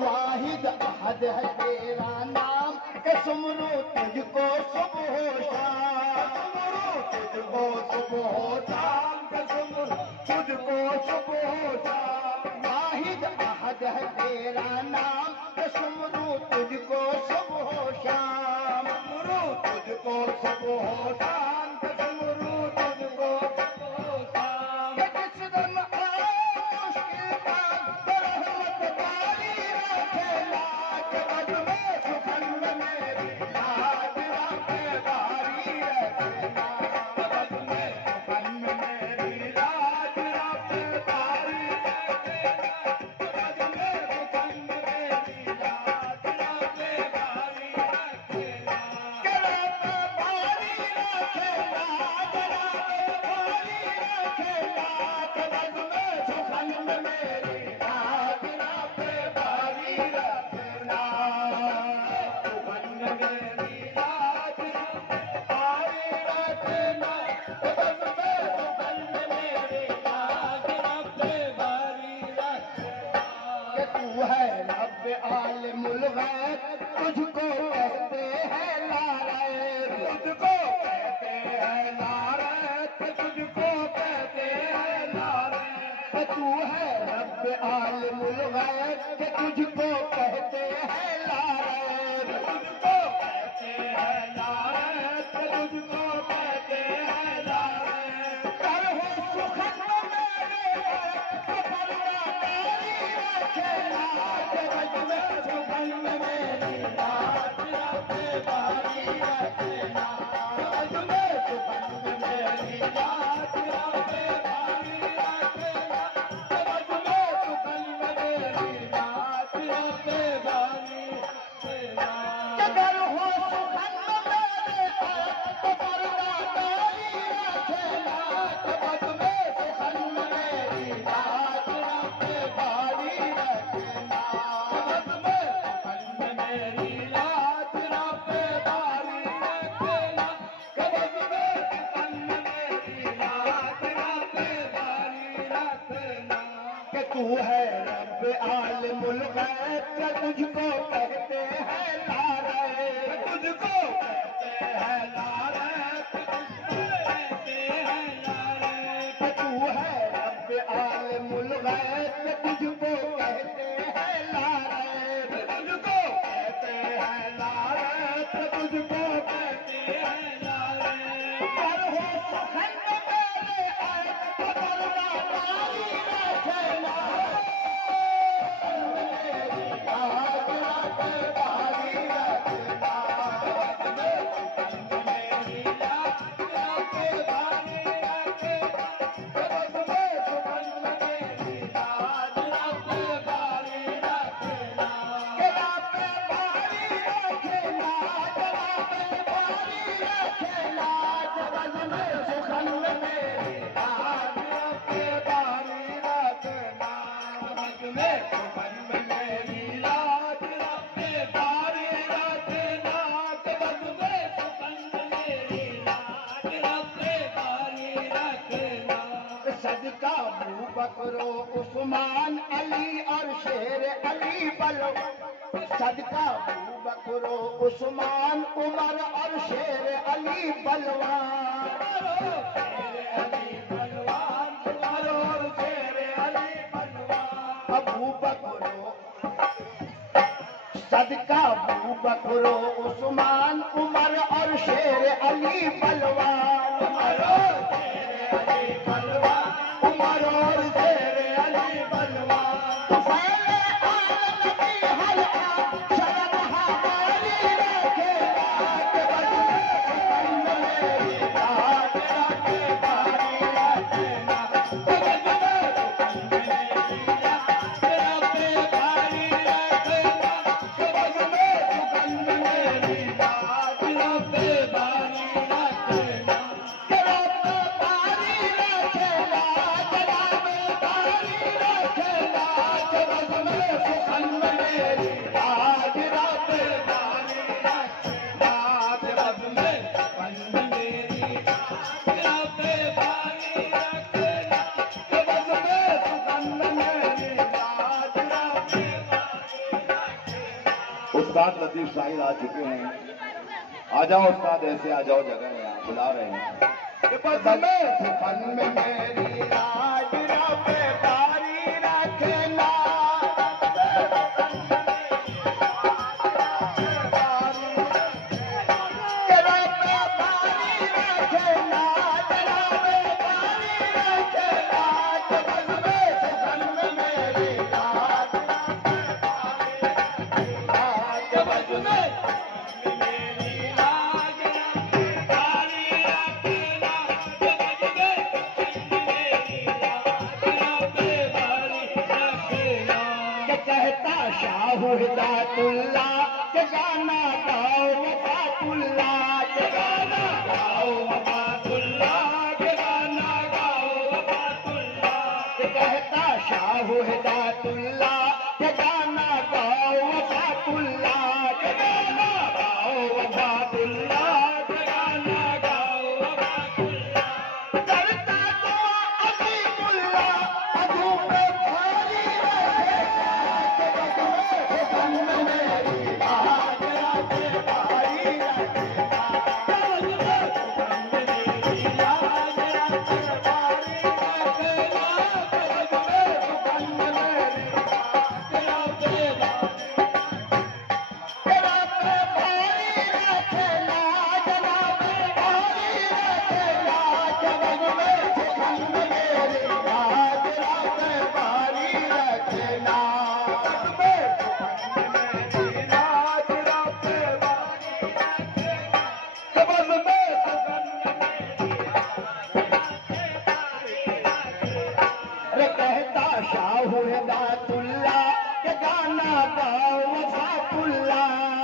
वाहिद अहद है तेरा नाम के सुमरू तुझको सुबह शाम, तुझको सुबह शाम के सुमरू तुझको सुबह शाम। वाहिद अहद है तेरा नाम के सुमरू तुझको सुबह शाम, तुझको सुबह शाम के सुमरू तुझको सुबह शाम। किस दम आए मुश्किल काम तो रहमत बारी रखेला, के बद में सुखन में मेरी लाज रखे बारी रखेला, के बद में सुखन में मेरी लाज रखे बारी रखेला, के बद में सुखन में मेरी लाज रखे बारी रखेला। के रब बारी रखेला, के रब बारी रखेला, के बद में सुखन में मेरी लाज रखे बारी रखेला, सुखन में मेरी लाज रखे बारी रखेला, के बद में सुखन में मेरी लाज रखे बारी रखेला। कि तू है रब आलिमुल गैब, तुझको कहते हैं लारैब, तुझको कहते हैं लारैब, तुझको कहते हैं लारैब। कि तू है रब आलिमुल गैब, कि तुझको कहते हैं लारैब, तुझको कहते हैं लारैब, तुझको कहते हैं लारैब। कर हो सुखन में मेरे तो परवा तारी रखेला, के बद में सुखन में मेरी लाज रखे बारी रखेला, के बद में सुखन में मेरी लाज रखे बारी रखेला, के बद में सुखन में मेरी लाज रखे बारी रखेला। के कर हो सुखन में मेरे तो परवा तारी रखेला, के बद में सुखन में मेरी लाज रखे बारी रखेला, के बद में सुखन में मेरी लाज रखे बारी रखेला, के बद में सुखन में मेरी लाज रखे बारी रखेला। कि तू है रब आलिमुल गैब, के तुझको कहते हैं लारैब, तुझको कहते हैं लारैब, तुझको कहते हैं लारैब। कि तू है रब आलिमुल गैब, के तुझको कहते हैं लारैब, तुझको कहते हैं लारैब, तुझको कहते हैं लारैब। पर हो सुखन में मेरे आए तो परवा तारी रखेला, मेरी लाज रखे बारी रखेला, के बद में सुखन में मेरी लाज रखे बारी रखेला, के बद में सुखन में मेरी लाज रखे बारी रखेला। के रब बारी रखेला, के रब बारी रखेला, के बद में सुखन में मेरी लाज रखे बारी रखेला, के बद में सुखन में मेरी लाज रखे बारी रखेला, के बद में सुखन में मेरी लाज रखे बारी रखेला। सदका अबू बकरो उस्मान अली और शेर अली बलो, सदका अबू बकरो उस्मान उमर और शेर अली बलवान, शेर अली बलवान, उमर और शेर अली बलवान। अबू बकरो सदका अबू बकरो उस्मान उमर और शेर अली बलवान, उमर और शेर अली बलवान, उमर और शेर अली बलवान। फैले आलम की हर आन शरण हमारी रखेला, के बद में सुखन में मेरी लाज रखे बारी रखेला, के बद में सुखन में मेरी लाज रखे बारी रखेला, के बद में सुखन में मेरी लाज रखे बारी रखेला। के रब उस्ताद लतीफ शाहिद आ चुके हैं। आ जाओ उस्ताद, ऐसे आ जाओ, जगह है, आप बुला रहे हैं। फन में मेरी लाज रब बारी रखना, हिदायतुल्ला के गाना गाओ वफातुल्ला, के गाना गाओ वफातुल्ला, के गाना गाओ वफातुल्ला, के कहता शाह हिदायतुल्ला के गाना गाओ वफातुल्ला, के गाना गाओ वफातुल्ला, के गाना गाओ वफातुल्ला। करता दुआ अजीमुल्ला अजू पे भारी हिदायतुल्ला के गाना गाओ वफातुल्ला।